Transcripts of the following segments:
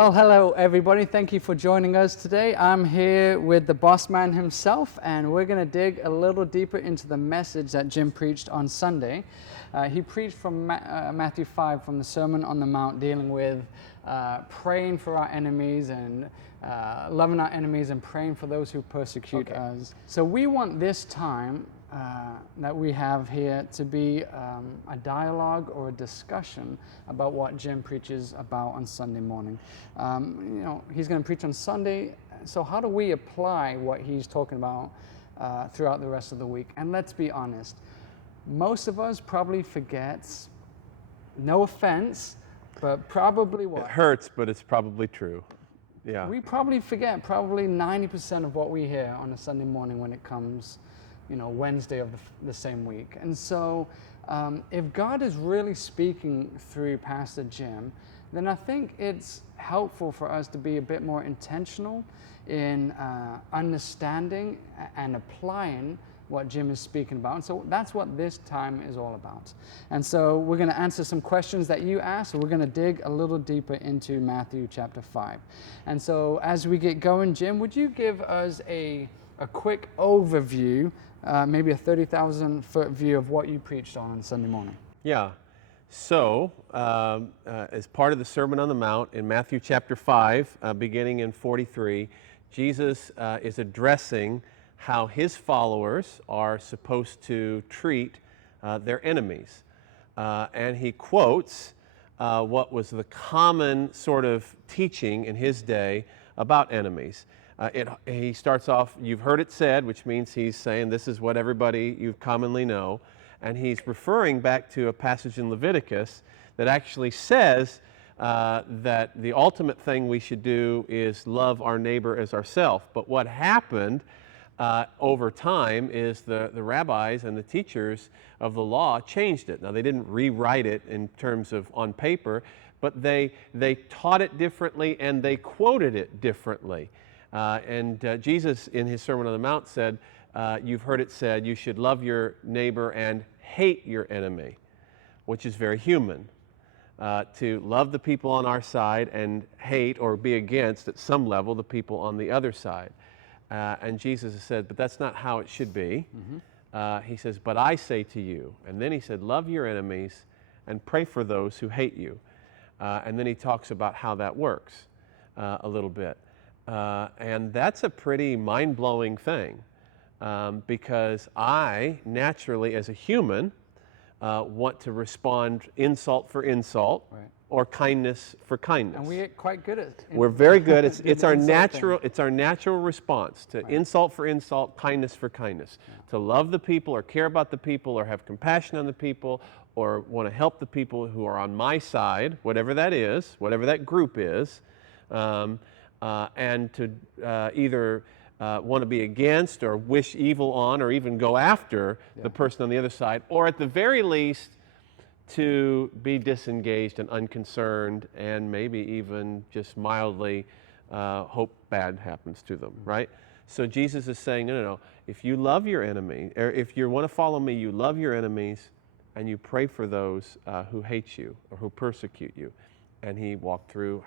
Well, hello everybody. Thank you for joining us today. I'm here with the boss man himself, and we're going to dig a little deeper into the message that Jim preached on Sunday. He preached from Matthew 5, from the Sermon on the Mount, dealing with praying for our enemies and loving our enemies and praying for those who persecute us. So we want this time that we have here to be a dialogue or a discussion about what Jim preaches about on Sunday morning. He's going to preach on Sunday, so how do we apply what he's talking about throughout the rest of the week? And let's be honest, most of us probably forgets, no offense, but probably what? It hurts, but it's probably true. Yeah. We probably forget probably 90% of what we hear on a Sunday morning when it comes Wednesday of the same week. And so if God is really speaking through Pastor Jim, then I think it's helpful for us to be a bit more intentional in understanding and applying what Jim is speaking about. And so that's what this time is all about. And so we're going to answer some questions that you asked. So we're going to dig a little deeper into Matthew chapter 5. And so as we get going, Jim, would you give us a quick overview, maybe a 30,000-foot view of what you preached on Sunday morning? Yeah. So, as part of the Sermon on the Mount in Matthew chapter 5, beginning in 43, Jesus is addressing how his followers are supposed to treat their enemies. And he quotes what was the common sort of teaching in his day about enemies. He starts off, you've heard it said, which means he's saying this is what everybody you commonly know. And he's referring back to a passage in Leviticus that actually says that the ultimate thing we should do is love our neighbor as ourselves. But what happened over time is the rabbis and the teachers of the law changed it. Now, they didn't rewrite it in terms of on paper, but they taught it differently and they quoted it differently. Jesus, in his Sermon on the Mount, said, you've heard it said, you should love your neighbor and hate your enemy, which is very human. To love the people on our side and hate or be against, at some level, the people on the other side. And Jesus has said, but that's not how it should be. Mm-hmm. He says, but I say to you. And then he said, love your enemies and pray for those who hate you. And then he talks about how that works a little bit. And that's a pretty mind-blowing thing because I, naturally, as a human, want to respond insult for insult, right, or kindness for kindness. And we get quite good at it. We're very good. It's our natural response to right, insult for insult, kindness for kindness. Yeah. To love the people or care about the people or have compassion on the people or want to help the people who are on my side, whatever that is, whatever that group is. And to either want to be against or wish evil on or even go after the person on the other side, or at the very least to be disengaged and unconcerned and maybe even just mildly hope bad happens to them, right? So Jesus is saying, no, if you love your enemy, or if you want to follow me, you love your enemies and you pray for those who hate you or who persecute you. And he walked through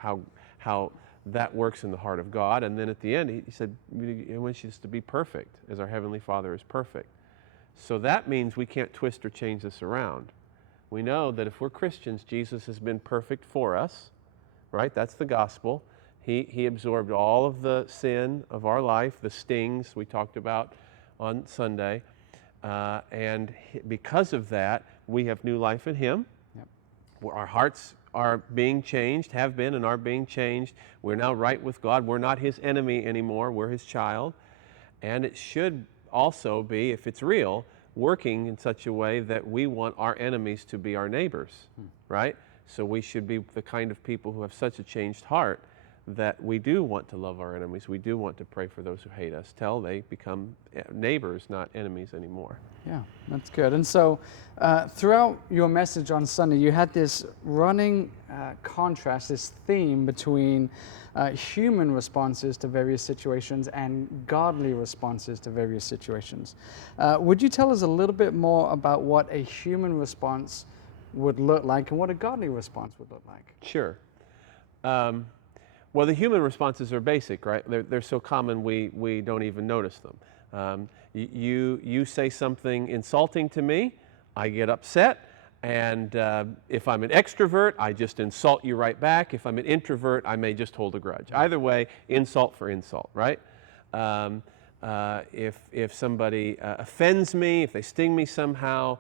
how that works in the heart of God. And then at the end, he said, he wants us to be perfect as our Heavenly Father is perfect. So that means we can't twist or change this around. We know that if we're Christians, Jesus has been perfect for us, right? That's the gospel. He absorbed all of the sin of our life, the stings we talked about on Sunday. And because of that, we have new life in Him. Yep. Our hearts are being changed, have been and are being changed. We're now right with God. We're not His enemy anymore. We're His child. And it should also be, if it's real, working in such a way that we want our enemies to be our neighbors, right? So we should be the kind of people who have such a changed heart that we do want to love our enemies. We do want to pray for those who hate us till they become neighbors, not enemies anymore. Yeah, that's good. And so throughout your message on Sunday, you had this running contrast, this theme between human responses to various situations and godly responses to various situations. Would you tell us a little bit more about what a human response would look like and what a godly response would look like? Sure. Well, the human responses are basic, right? They're so common we don't even notice them. You say something insulting to me, I get upset, and if I'm an extrovert, I just insult you right back. If I'm an introvert, I may just hold a grudge. Either way, insult for insult, right? If somebody offends me, if they sting me somehow,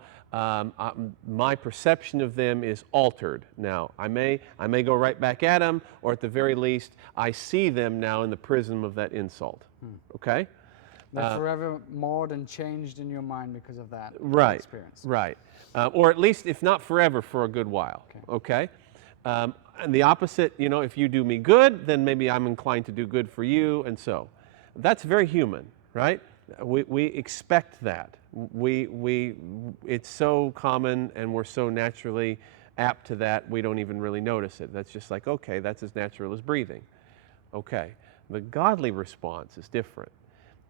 my perception of them is altered now. I may go right back at them, or at the very least, I see them now in the prism of that insult. Okay? They're forever marred and changed in your mind because of that experience. Right. Or at least, if not forever, for a good while. Okay? And the opposite, if you do me good, then maybe I'm inclined to do good for you, and so. That's very human, right? We expect that. It's so common, and we're so naturally apt to that, we don't even really notice it. That's just like, okay, that's as natural as breathing. Okay. The godly response is different.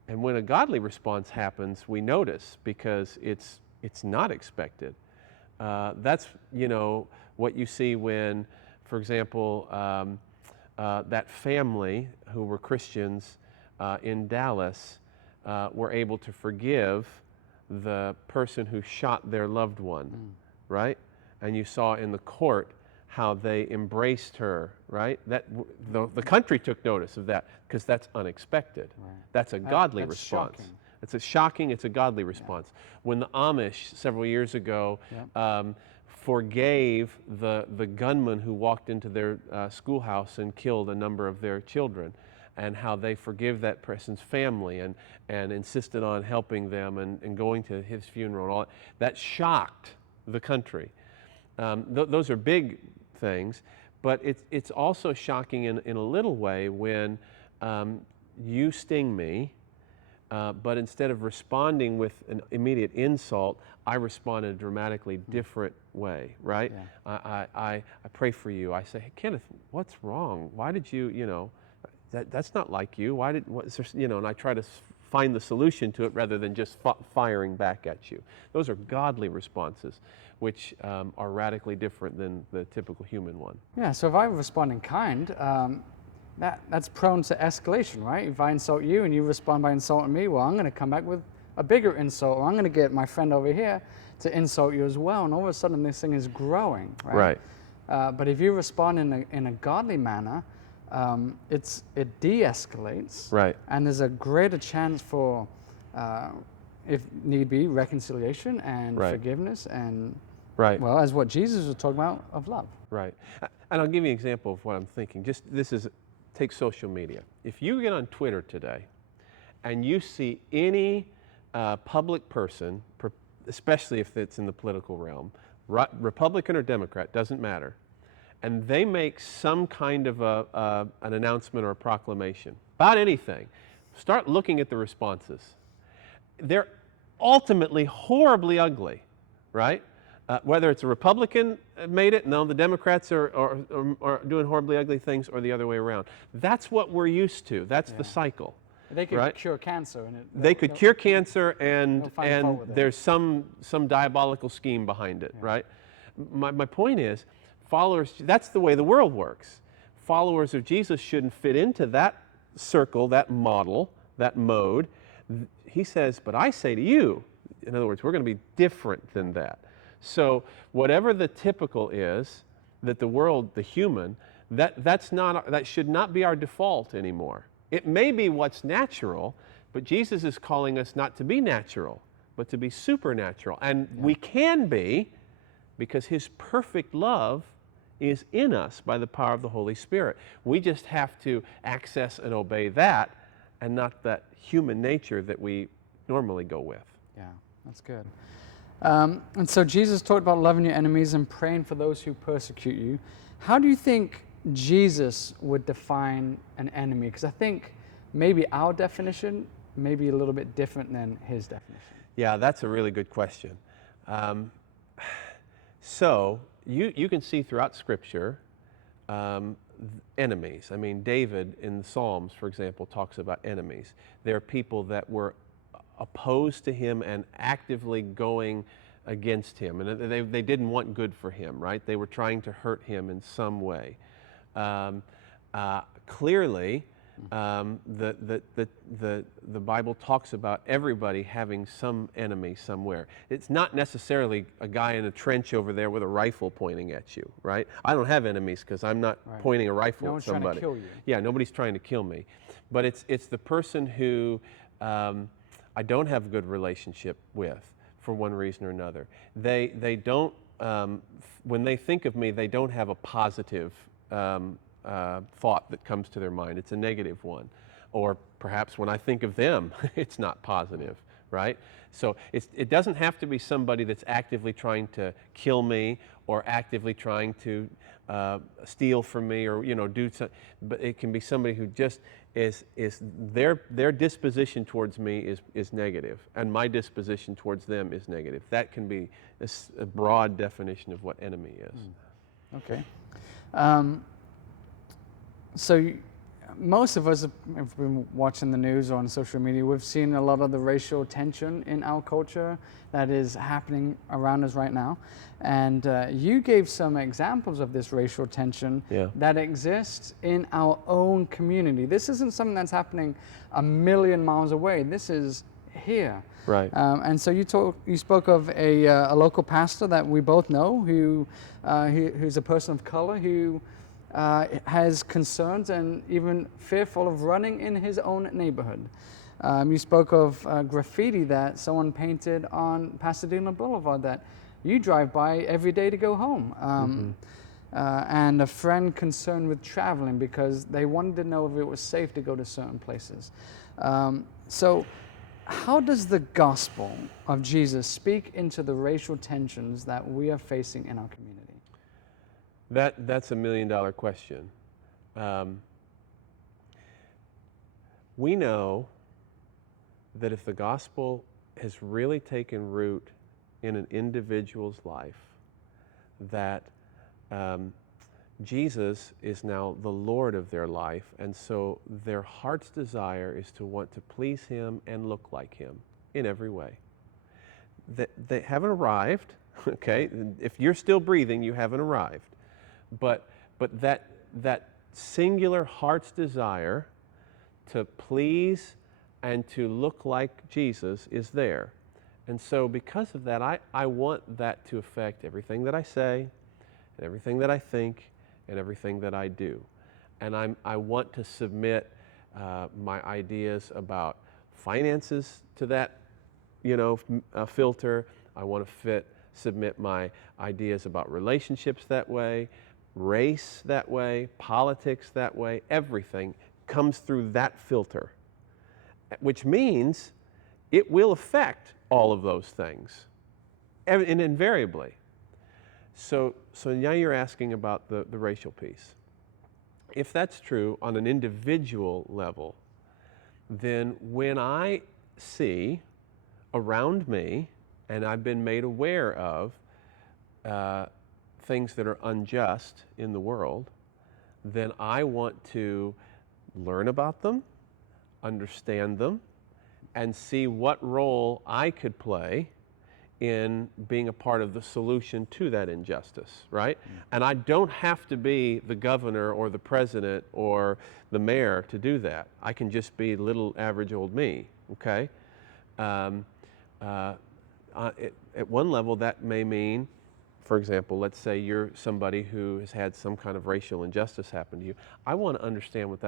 And when a godly response happens, we notice because it's not expected. That's, what you see when, for example, that family who were Christians in Dallas were able to forgive the person who shot their loved one, right? And you saw in the court how they embraced her, right? That the country took notice of that because that's unexpected. Right. That's a godly response. Shocking. It's a godly response. Yeah. When the Amish several years ago forgave the gunman who walked into their schoolhouse and killed a number of their children, and how they forgive that person's family and insisted on helping them and going to his funeral and all that shocked the country. Those are big things, but it's also shocking in a little way when you sting me, but instead of responding with an immediate insult, I respond in a dramatically different way, right? Yeah. I pray for you. I say, hey, Kenneth, what's wrong? Why did you, that's not like you. And I try to find the solution to it rather than just firing back at you. Those are godly responses, which are radically different than the typical human one. Yeah, so if I respond in kind, that's prone to escalation, right? If I insult you and you respond by insulting me, well, I'm going to come back with a bigger insult, or I'm going to get my friend over here to insult you as well, and all of a sudden this thing is growing, right? But if you respond in a godly manner, it de-escalates, right? And there's a greater chance for, if need be, reconciliation and forgiveness, and well, as what Jesus was talking about, of love. Right. And I'll give you an example of what I'm thinking. Take social media. If you get on Twitter today and you see any public person, especially if it's in the political realm, Republican or Democrat, doesn't matter, and they make some kind of an announcement or a proclamation about anything, start looking at the responses. They're ultimately horribly ugly, right? Whether it's a Republican made it, no, the Democrats are doing horribly ugly things, or the other way around. That's what we're used to. That's the cycle. They could cure cancer. They could cure cancer, and there's some diabolical scheme behind it, right? My point is, followers, that's the way the world works. Followers of Jesus shouldn't fit into that circle, that model, that mode. He says, but I say to you, in other words, we're going to be different than that. So whatever the typical is, that the world, the human, that should not be our default anymore. It may be what's natural, but Jesus is calling us not to be natural, but to be supernatural. And we can be, because His perfect love is in us by the power of the Holy Spirit. We just have to access and obey that, and not that human nature that we normally go with. Yeah, that's good. And so Jesus talked about loving your enemies and praying for those who persecute you. How do you think Jesus would define an enemy? Because I think maybe our definition may be a little bit different than His definition. Yeah, that's a really good question. So you can see throughout Scripture enemies. I mean, David in the Psalms, for example, talks about enemies. There are people that were opposed to him and actively going against him, and they didn't want good for him, right? They were trying to hurt him in some way. clearly, the Bible talks about everybody having some enemy somewhere. It's not necessarily a guy in a trench over there with a rifle pointing at you, right? I don't have enemies because I'm not pointing a rifle No at one's somebody. trying to kill you. Yeah, nobody's trying to kill me. But it's the person who I don't have a good relationship with for one reason or another. They don't, when they think of me, they don't have a positive thought that comes to their mind. It's a negative one. Or perhaps when I think of them, it's not positive, right? So it doesn't have to be somebody that's actively trying to kill me or actively trying to steal from me or, you know, do something. But it can be somebody who just is their disposition towards me is negative, and my disposition towards them is negative. That can be a broad definition of what enemy is. Okay. Most of us have been watching the news or on social media. We've seen a lot of the racial tension in our culture that is happening around us right now. And you gave some examples of this racial tension that exists in our own community. This isn't something that's happening a million miles away. This is here. Right. And so you spoke of a local pastor that we both know who's a person of color who has concerns and even fearful of running in his own neighborhood. You spoke of graffiti that someone painted on Pasadena Boulevard that you drive by every day to go home. And a friend concerned with traveling because they wanted to know if it was safe to go to certain places. So how does the gospel of Jesus speak into the racial tensions that we are facing in our community? That's $1 million question. We know that if the gospel has really taken root in an individual's life, that Jesus is now the Lord of their life, and so their heart's desire is to want to please Him and look like Him in every way. They haven't arrived, okay? If you're still breathing, you haven't arrived. But that singular heart's desire to please and to look like Jesus is there. And so because of that, I want that to affect everything that I say, and everything that I think, and everything that I do. And I want to submit my ideas about finances to that, filter. I want to submit my ideas about relationships that way, race that way, politics that way. Everything comes through that filter, which means it will affect all of those things, and invariably. So now you're asking about the racial piece. If that's true on an individual level, then when I see around me, and I've been made aware of things that are unjust in the world, then I want to learn about them, understand them, and see what role I could play in being a part of the solution to that injustice, right? And I don't have to be the governor or the president or the mayor to do that. I can just be little average old me, okay? At one level, that may mean, for example, let's say you're somebody who has had some kind of racial injustice happen to you. I want to understand what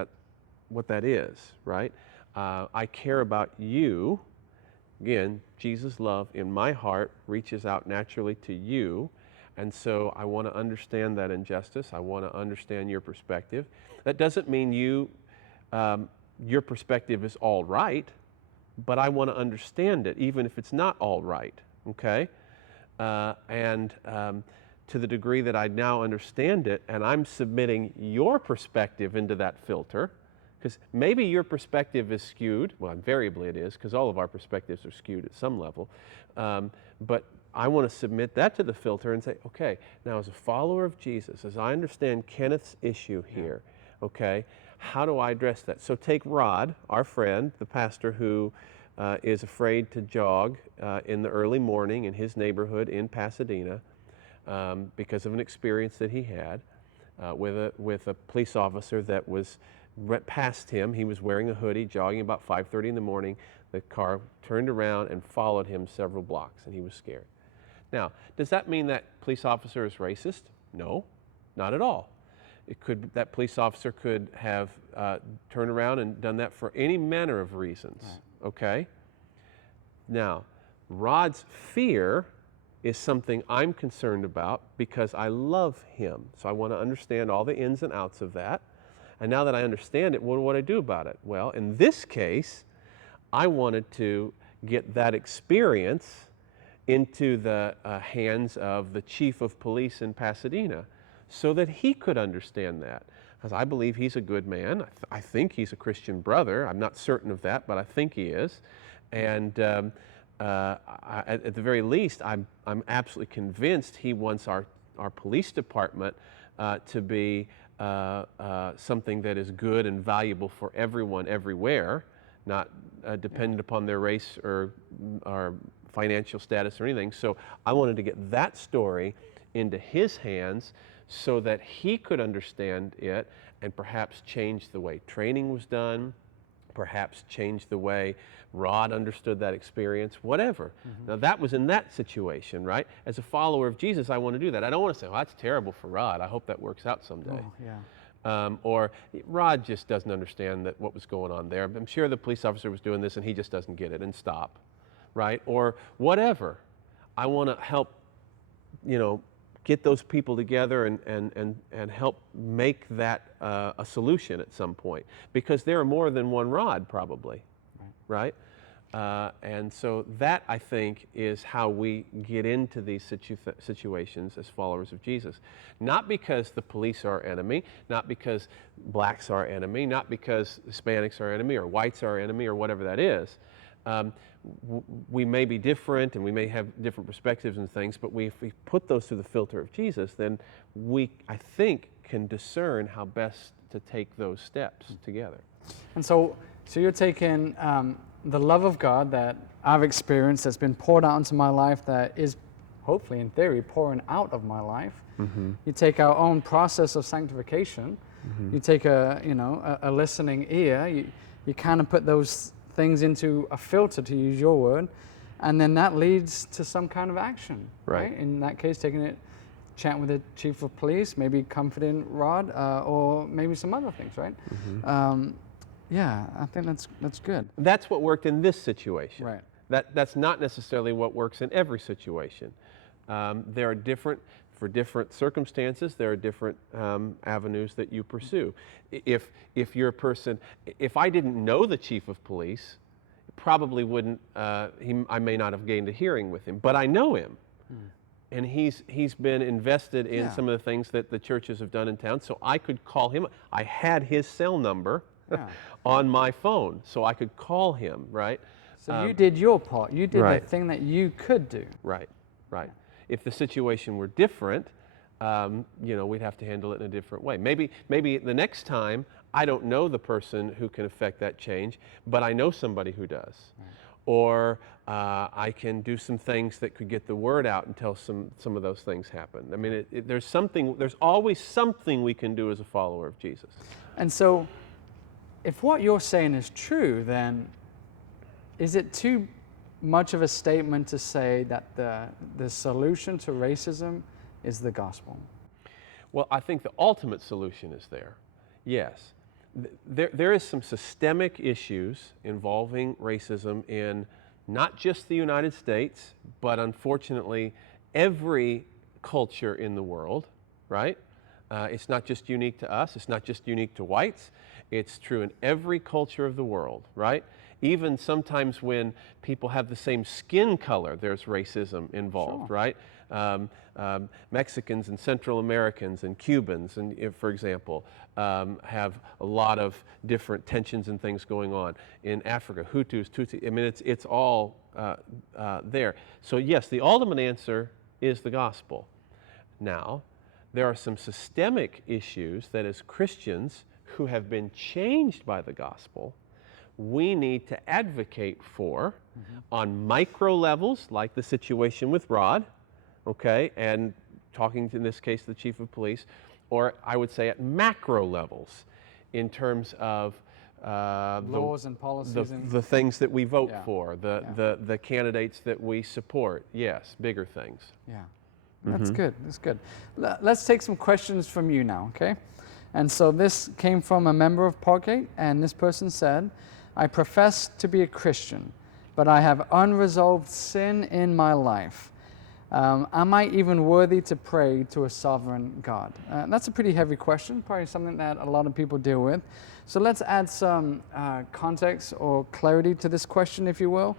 that is, right? I care about you. Again, Jesus' love in my heart reaches out naturally to you, and so I want to understand that injustice. I want to understand your perspective. That doesn't mean your perspective is all right, but I want to understand it, even if it's not all right, okay? And to the degree that I now understand it, and I'm submitting your perspective into that filter, because maybe your perspective is skewed. Well, invariably it is, because all of our perspectives are skewed at some level. But I want to submit that to the filter and say, okay, now as a follower of Jesus, as I understand Kenneth's issue here, okay, how do I address that? So take Rod, our friend, the pastor who is afraid to jog in the early morning in his neighborhood in Pasadena because of an experience that he had with a police officer that was went past him. He was wearing a hoodie, jogging about 5:30 in the morning. The car turned around and followed him several blocks, and he was scared. Now, does that mean that police officer is racist? No, not at all. That police officer could have turned around and done that for any manner of reasons, okay? Now, Rod's fear is something I'm concerned about because I love him. So I want to understand all the ins and outs of that. And now that I understand it, what do I do about it? Well, in this case, I wanted to get that experience into the hands of the chief of police in Pasadena so that he could understand that. Because I believe he's a good man. I think he's a Christian brother. I'm not certain of that, but I think he is. And at the very least, I'm absolutely convinced he wants our police department to be something that is good and valuable for everyone everywhere, not dependent upon their race or financial status or anything. So I wanted to get that story into his hands so that he could understand it and perhaps change the way training was done, perhaps change the way Rod understood that experience, whatever. Now that was in that situation, right? As a follower of Jesus, I want to do that. I don't want to say, well, that's terrible for Rod. I hope that works out someday. Oh, yeah. Or Rod just doesn't understand what was going on there. I'm sure the police officer was doing this and he just doesn't get it, and stop, right? Or whatever. I want to help, get those people together and help make that a solution at some point, because there are more than one Rod probably, right? And so that, I think, is how we get into these situations as followers of Jesus. Not because the police are our enemy, not because blacks are our enemy, not because Hispanics are our enemy or whites are our enemy or whatever that is. We may be different and we may have different perspectives and things, but if we put those through the filter of Jesus, then we, I think, can discern how best to take those steps together. And so you're taking the love of God that I've experienced, that's been poured out into my life, that is hopefully, in theory, pouring out of my life. You take our own process of sanctification. You take a listening ear. You kind of put those things into a filter, to use your word, and then that leads to some kind of action, right? In that case, taking it, chatting with the chief of police, maybe comforting Rod, or maybe some other things, right? Yeah, I think that's good. That's what worked in this situation. Right. That's not necessarily what works in every situation. There are for different circumstances, there are different avenues that you pursue. If you're a person, if I didn't know the chief of police, probably wouldn't, I may not have gained a hearing with him, but I know him. And he's been invested in some of the things that the churches have done in town, so I could call him. I had his cell number on my phone, so I could call him, right? So you did your part. You did the thing that you could do. Right. If the situation were different, we'd have to handle it in a different way. Maybe the next time I don't know the person who can affect that change, but I know somebody who does. Or I can do some things that could get the word out until some of those things happen. I mean, there's always something we can do as a follower of Jesus. And so, if what you're saying is true, then is it too much of a statement to say that the solution to racism is the gospel? Well, I think the ultimate solution is there. Yes. There is some systemic issues involving racism in not just the United States, but unfortunately every culture in the world, right? It's not just unique to us. It's not just unique to whites. It's true in every culture of the world, right? Even sometimes when people have the same skin color, there's racism involved, right? Mexicans and Central Americans and Cubans, and for example, have a lot of different tensions and things going on. In Africa, Hutus, Tutsi, I mean, it's all there. So yes, the ultimate answer is the gospel. Now, there are some systemic issues that as Christians who have been changed by the gospel, we need to advocate for on micro levels, like the situation with Rod, okay, and talking to, in this case, the chief of police, or I would say at macro levels in terms of laws and policies. the things that we vote Yeah. for, Yeah. the candidates that we support. Yes, bigger things. Yeah, that's good. That's good. Let's take some questions from you now, okay? And so this came from a member of Parkgate, and this person said, I profess to be a Christian, but I have unresolved sin in my life. Am I even worthy to pray to a sovereign God? That's a pretty heavy question, probably something that a lot of people deal with. So let's add some context or clarity to this question, if you will.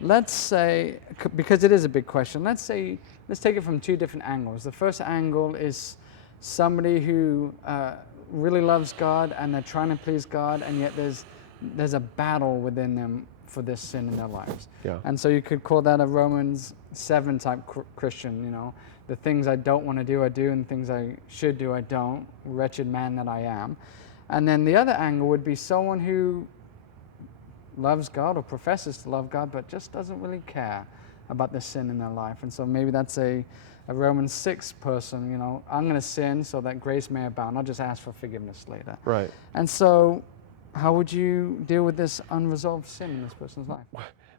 Let's say, because it is a big question, let's take it from two different angles. The first angle is somebody who really loves God and they're trying to please God, and yet there's a battle within them for this sin in their lives. Yeah. And so you could call that a Romans 7 type Christian, you know. The things I don't want to do, I do, and things I should do, I don't. Wretched man that I am. And then the other angle would be someone who loves God or professes to love God, but just doesn't really care about the sin in their life. And so maybe that's a Romans 6 person, you know, I'm going to sin so that grace may abound. I'll just ask for forgiveness later. Right. And so how would you deal with this unresolved sin in this person's life?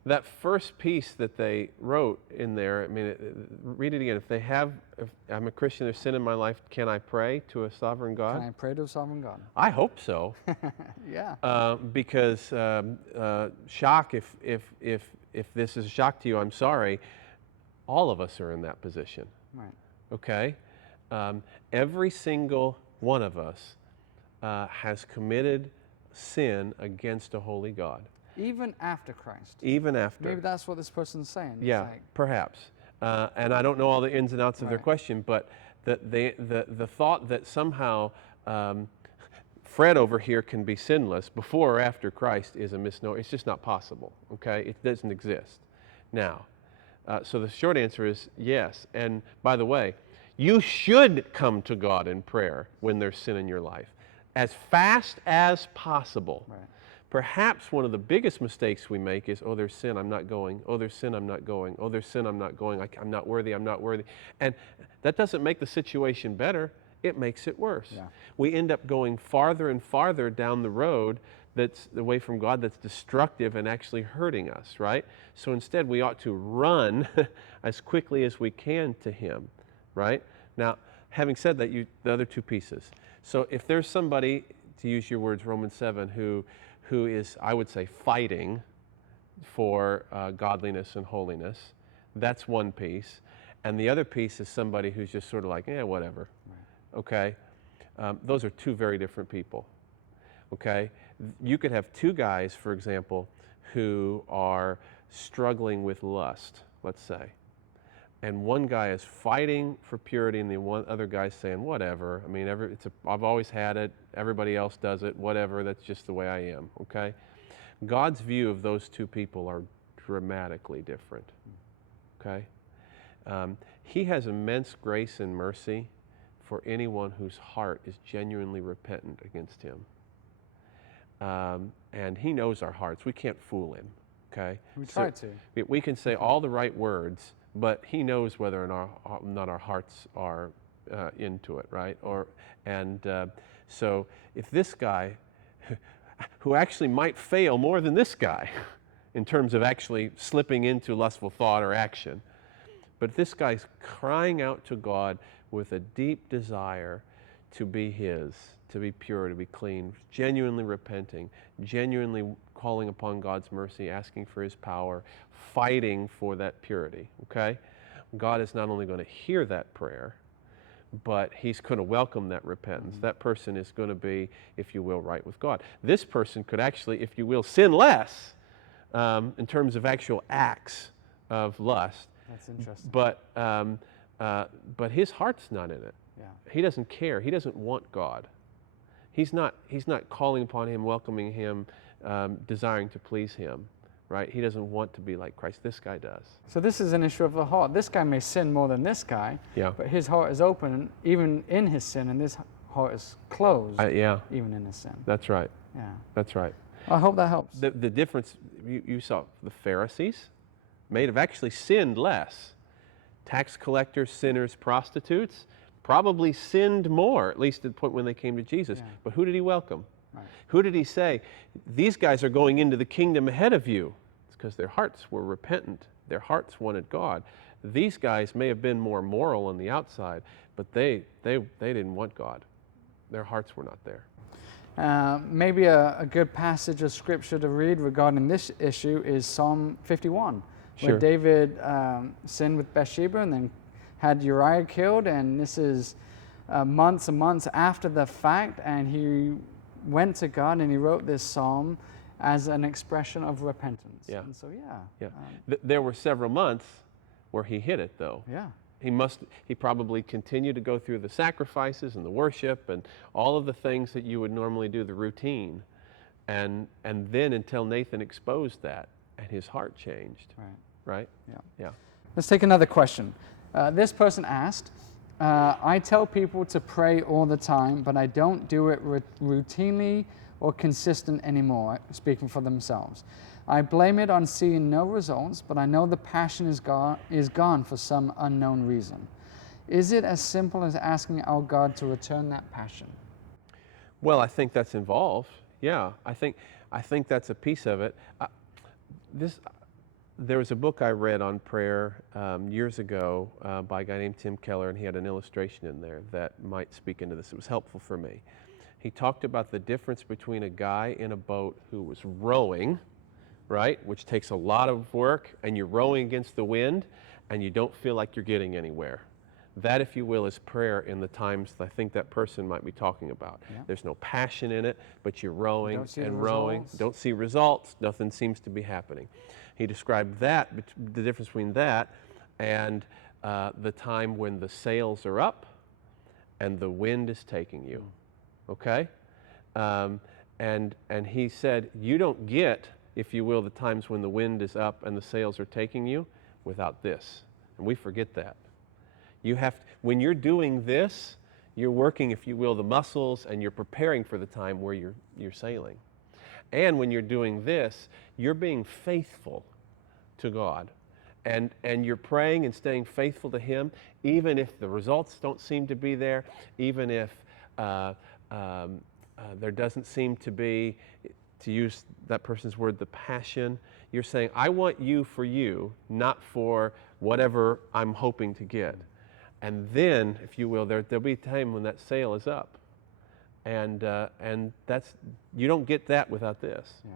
That first piece that they wrote in there, I mean, read it again. If I'm a Christian, there's sin in my life, can I pray to a sovereign God? Can I pray to a sovereign God? I hope so. Yeah. Because shock, if this is a shock to you, I'm sorry. All of us are in that position. Right. Okay? Every single one of us has committed sin against a holy God. Even after Christ. Even after. Maybe that's what this person's saying. It's Yeah, like, perhaps. And I don't know all the ins and outs of their Right. question, but the thought that somehow Fred over here can be sinless before or after Christ is a misnomer. It's just not possible, okay? It doesn't exist. Now, so the short answer is yes. And by the way, you should come to God in prayer when there's sin in your life as fast as possible. Right. Perhaps one of the biggest mistakes we make is, oh, there's sin, I'm not going. Oh, there's sin, I'm not going. Oh, there's sin, I'm not going. I'm not worthy, I'm not worthy. And that doesn't make the situation better. It makes it worse. Yeah. We end up going farther and farther down the road that's away from God, that's destructive and actually hurting us, right? So instead, we ought to run as quickly as we can to Him, right? Now, having said that, the other two pieces. So if there's somebody, to use your words, Romans 7, who is, I would say, fighting for godliness and holiness, that's one piece. And the other piece is somebody who's just sort of like, whatever, right. Okay? Those are two very different people, okay? You could have two guys, for example, who are struggling with lust, let's say. And one guy is fighting for purity, and the one other guy's saying, whatever. I mean, I've always had it. Everybody else does it. Whatever. That's just the way I am. Okay. God's view of those two people are dramatically different. Okay. He has immense grace and mercy for anyone whose heart is genuinely repentant against Him. And He knows our hearts. We can't fool Him. Okay. We try to. We can say all the right words, but He knows whether or not our hearts are into it, right? So if this guy, who actually might fail more than this guy in terms of actually slipping into lustful thought or action, but this guy's crying out to God with a deep desire to be His, to be pure, to be clean, genuinely repenting, genuinely calling upon God's mercy, asking for His power, fighting for that purity, okay? God is not only going to hear that prayer, but He's going to welcome that repentance. That person is going to be, if you will, right with God. This person could actually, if you will, sin less in terms of actual acts of lust. That's interesting. But his heart's not in it. Yeah. He doesn't care. He doesn't want God. He's not calling upon Him, welcoming Him, desiring to please Him, right? He doesn't want to be like Christ. This guy does. So this is an issue of the heart. This guy may sin more than this guy, Yeah. but his heart is open even in his sin, and this heart is closed Yeah, even in his sin. that's right. Yeah. That's right. I hope that helps. The difference, you saw the Pharisees may have actually sinned less. Tax collectors, sinners, prostitutes probably sinned more, at least at the point when they came to Jesus. Yeah. But who did He welcome? Right. Who did he say? These guys are going into the kingdom ahead of you. It's because their hearts were repentant. Their hearts wanted God. These guys may have been more moral on the outside, but they didn't want God. Their hearts were not there. Maybe a good passage of scripture to read regarding this issue is Psalm 51, where Sure. David sinned with Bathsheba and then had Uriah killed, and this is months and months after the fact, and he went to God and he wrote this psalm as an expression of repentance. Yeah. And so, Yeah. There were several months where he hid it, though. yeah. He probably continued to go through the sacrifices and the worship and all of the things that you would normally do, the routine. And then until Nathan exposed that and his heart changed. Right. Right? Yeah. Yeah. Let's take another question. This person asked, I tell people to pray all the time, but I don't do it routinely or consistent anymore, speaking for themselves. I blame it on seeing no results, but I know the passion is gone for some unknown reason. Is it as simple as asking our God to return that passion? Well, I think that's involved. Yeah, I think that's a piece of it. There was a book I read on prayer years ago by a guy named Tim Keller, and he had an illustration in there that might speak into this. It was helpful for me. He talked about the difference between a guy in a boat who was rowing, right, which takes a lot of work, and you're rowing against the wind, and you don't feel like you're getting anywhere. That, if you will, is prayer in the times I think that person might be talking about. Yeah. There's no passion in it, but you're rowing Don't see the and rowing. results. Don't see results. Nothing seems to be happening. He described that, the difference between that and the time when the sails are up and the wind is taking you. Okay? And he said, you don't get, if you will, the times when the wind is up and the sails are taking you without this. And we forget that. You have to, when you're doing this, you're working, if you will, the muscles, and you're preparing for the time where you're sailing. And when you're doing this, you're being faithful to God. And you're praying and staying faithful to Him, even if the results don't seem to be there, even if there doesn't seem to be, to use that person's word, the passion. You're saying, I want you for you, not for whatever I'm hoping to get. And then, if you will, there'll be a time when that sail is up. And that's, you don't get that without this. Yeah.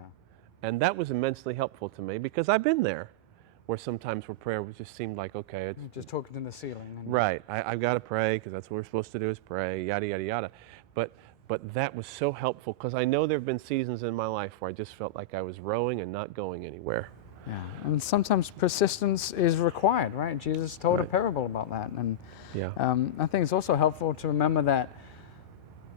And that was immensely helpful to me, because I've been there, where sometimes where prayer just seemed like, okay, it's You're just talking to the ceiling. right. I've got to pray because that's what we're supposed to do, is pray, yada, yada, yada. But that was so helpful, because I know there have been seasons in my life where I just felt like I was rowing and not going anywhere. Yeah, and sometimes persistence is required, right? Jesus told a Right. parable about that. And Yeah. I think it's also helpful to remember that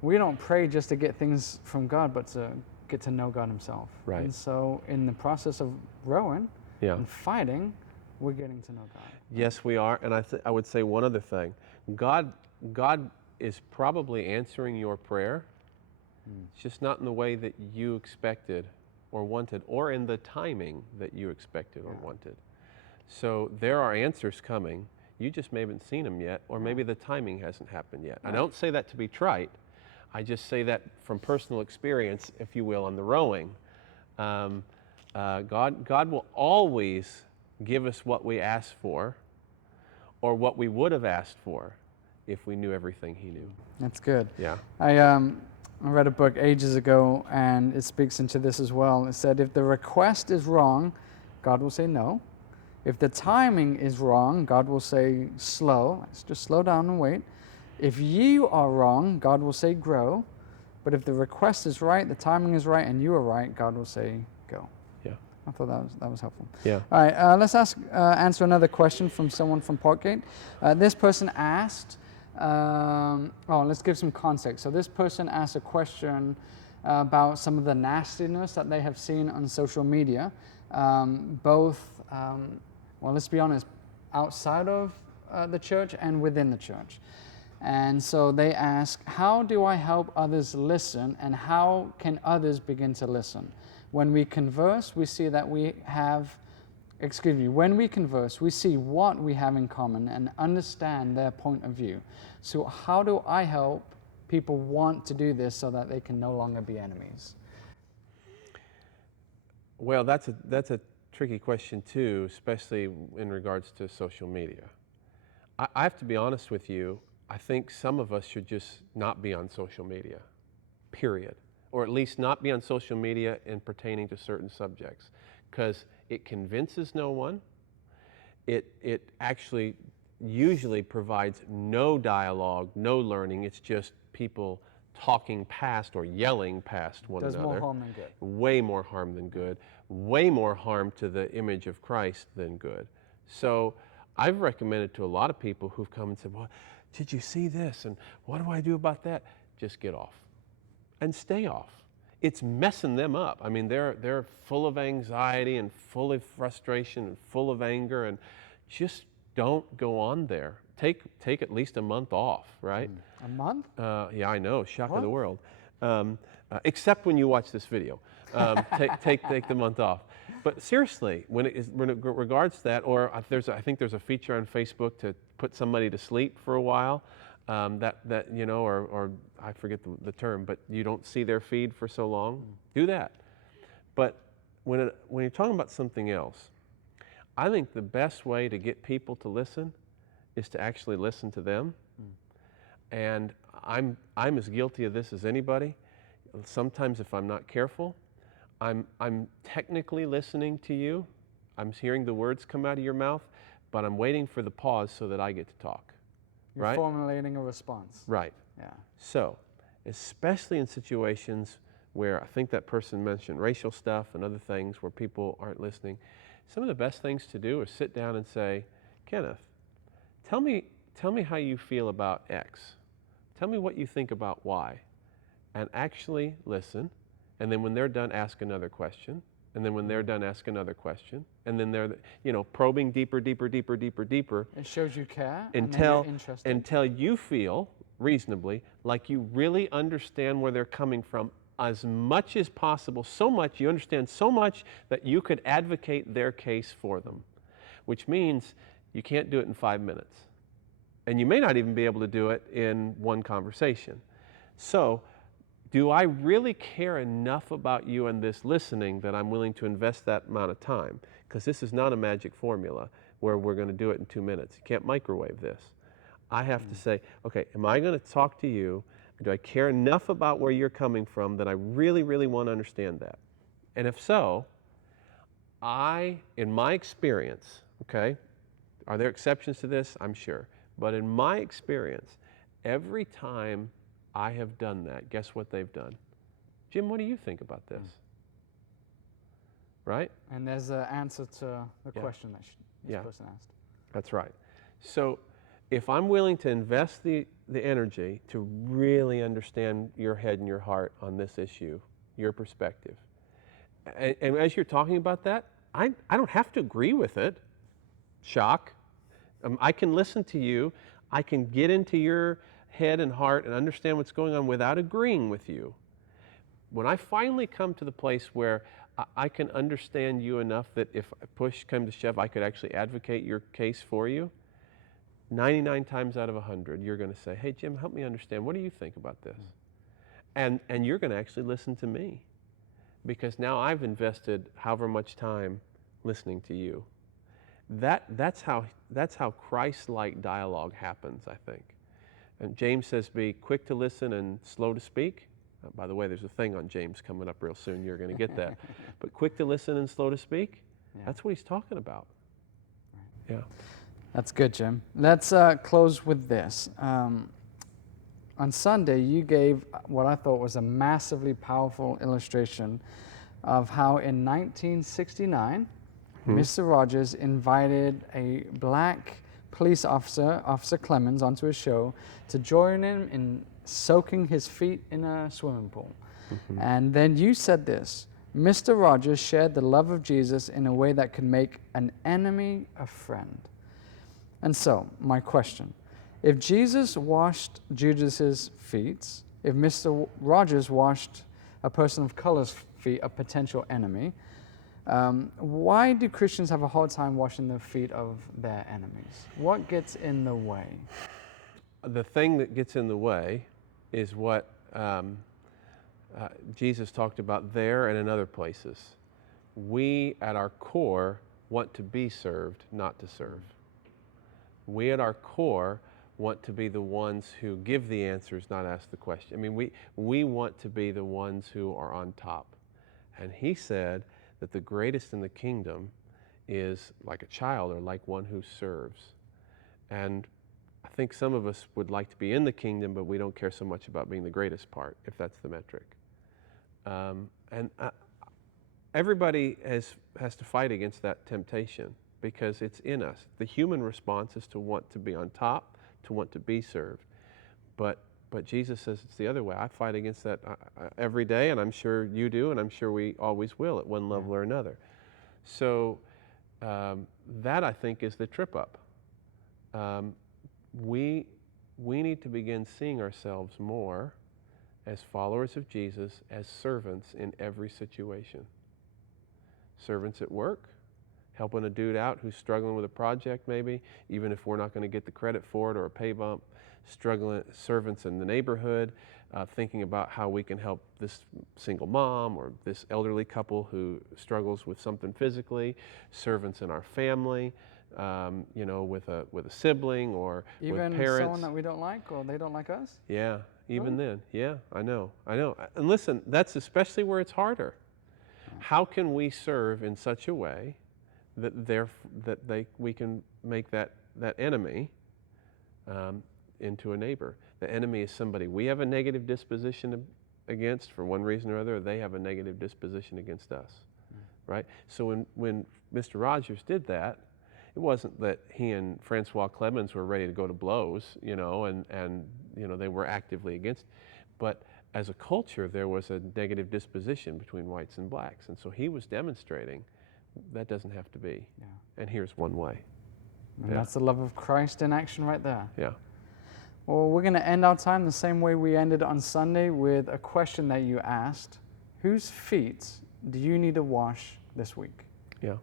we don't pray just to get things from God, but to get to know God Himself. Right. And so in the process of rowing Yeah. and fighting, we're getting to know God. Yes, we are. And I would say one other thing. God is probably answering your prayer. It's just not in the way that you expected or wanted, or in the timing that you expected or wanted. So there are answers coming. You just may haven't seen them yet, or maybe the timing hasn't happened yet. I don't say that to be trite. I just say that from personal experience, if you will, on the rowing. God will always give us what we ask for, or what we would have asked for, if we knew everything He knew. That's good. Yeah. I read a book ages ago, and it speaks into this as well. It said, if the request is wrong, God will say no. If the timing is wrong, God will say slow. Let's just slow down and wait. If you are wrong, God will say grow. But if the request is right, the timing is right, and you are right, God will say go. Yeah. I thought that was helpful. Yeah. All right, let's answer another question from someone from Parkgate. This person asked, let's give some context. So this person asked a question about some of the nastiness that they have seen on social media, let's be honest, outside of the church and within the church. And so they ask, how do I help others listen, and how can others begin to listen? When we converse, we see that when we converse, we see what we have in common and understand their point of view. So how do I help people want to do this so that they can no longer be enemies? Well, that's a tricky question too, especially in regards to social media. I have to be honest with you. I think some of us should just not be on social media, period. Or at least not be on social media in pertaining to certain subjects, because it convinces no one. It actually usually provides no dialogue, no learning. It's just people talking past or yelling past one Does another. more harm than good. Way more harm than good. Way more harm to the image of Christ than good. So I've recommended to a lot of people who've come and said, well, did you see this? And what do I do about that? Just get off and stay off. It's messing them up. I mean, they're full of anxiety and full of frustration and full of anger, and just don't go on there. Take at least a month off, right? A month? Yeah, I know, shock What? of the world. Except when you watch this video. Take the month off. But seriously, when it regards to that, or I think there's a feature on Facebook to put somebody to sleep for a while, that you know, or I forget the term, but you don't see their feed for so long. Do that. But when you're talking about something else, I think the best way to get people to listen is to actually listen to them. And I'm as guilty of this as anybody. Sometimes if I'm not careful, I'm technically listening to you. I'm hearing the words come out of your mouth, but I'm waiting for the pause so that I get to talk. You're right? formulating a response. Right. Yeah. So, especially in situations where I think that person mentioned racial stuff and other things where people aren't listening, some of the best things to do is sit down and say, Kenneth, tell me how you feel about X. Tell me what you think about Y. And actually listen. And then when they're done, ask another question. And then when they're done, ask another question. And then they're, probing deeper. It shows you care and then Until, you're interested. until you feel reasonably like you really understand where they're coming from as much as possible, so much, you understand so much that you could advocate their case for them, which means you can't do it in 5 minutes. And you may not even be able to do it in one conversation. So, do I really care enough about you and this listening that I'm willing to invest that amount of time? Because this is not a magic formula where we're going to do it in 2 minutes. You can't microwave this. I have to say, okay, am I going to talk to you? Do I care enough about where you're coming from that I really, really want to understand that? And if so, in my experience, okay, are there exceptions to this? I'm sure. But in my experience, every time I have done that, guess what they've done? Jim, what do you think about this? Right? And there's an answer to the Yeah. question that this Yeah. person asked. That's right. So if I'm willing to invest the energy to really understand your head and your heart on this issue, your perspective, and as you're talking about that, I don't have to agree with it. Shock. I can listen to you. I can get into your head and heart and understand what's going on without agreeing with you. When I finally come to the place where I can understand you enough that if push came to shove, I could actually advocate your case for you, 99 times out of 100, you're going to say, hey, Jim, help me understand. What do you think about this? And you're going to actually listen to me, because now I've invested however much time listening to you. That's how Christ-like dialogue happens, I think. And James says, be quick to listen and slow to speak. By the way, there's a thing on James coming up real soon. You're going to get that. But quick to listen and slow to speak, that's what he's talking about. Right. Yeah. That's good, Jim. Let's close with this. On Sunday, you gave what I thought was a massively powerful illustration of how in 1969, Mr. Rogers invited a black police officer, Officer Clemens, onto his show to join him in soaking his feet in a swimming pool. And then you said this, Mr. Rogers shared the love of Jesus in a way that could make an enemy a friend. And so, my question, if Jesus washed Judas's feet, if Mr. Rogers washed a person of color's feet, a potential enemy, why do Christians have a hard time washing the feet of their enemies? What gets in the way? The thing that gets in the way is what Jesus talked about there and in other places. We, at our core, want to be served, not to serve. We, at our core, want to be the ones who give the answers, not ask the question. I mean, we want to be the ones who are on top. And he said that the greatest in the kingdom is like a child or like one who serves. And I think some of us would like to be in the kingdom, but we don't care so much about being the greatest part, if that's the metric. Everybody has to fight against that temptation because it's in us. The human response is to want to be on top, to want to be served. But Jesus says it's the other way. I fight against that every day, and I'm sure you do, and I'm sure we always will at one level or another. So that, I think, is the trip up. We need to begin seeing ourselves more as followers of Jesus, as servants in every situation. Servants at work, helping a dude out who's struggling with a project maybe, even if we're not going to get the credit for it or a pay bump. Servants in the neighborhood, thinking about how we can help this single mom or this elderly couple who struggles with something physically. Servants in our family, with a sibling or even with parents. Someone that we don't like or they don't like us? Yeah, even then. Yeah, I know. And listen, that's especially where it's harder. How can we serve in such a way that we can make that enemy into a neighbor? The enemy is somebody we have a negative disposition against for one reason or other. They have a negative disposition against us, right? So when Mr. Rogers did that, it wasn't that he and Francois Clemens were ready to go to blows, and they were actively against, but as a culture, there was a negative disposition between whites and blacks. And so he was demonstrating that doesn't have to be. Yeah. And here's one way. And that's the love of Christ in action right there. Yeah. Well, we're going to end our time the same way we ended on Sunday with a question that you asked. Whose feet do you need to wash this week? Yeah.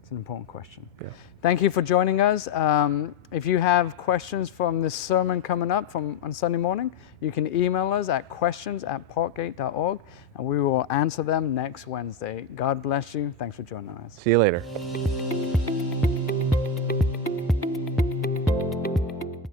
It's an important question. Yeah. Thank you for joining us. If you have questions from this sermon coming up on Sunday morning, you can email us at questions@parkgate.org, and we will answer them next Wednesday. God bless you. Thanks for joining us. See you later.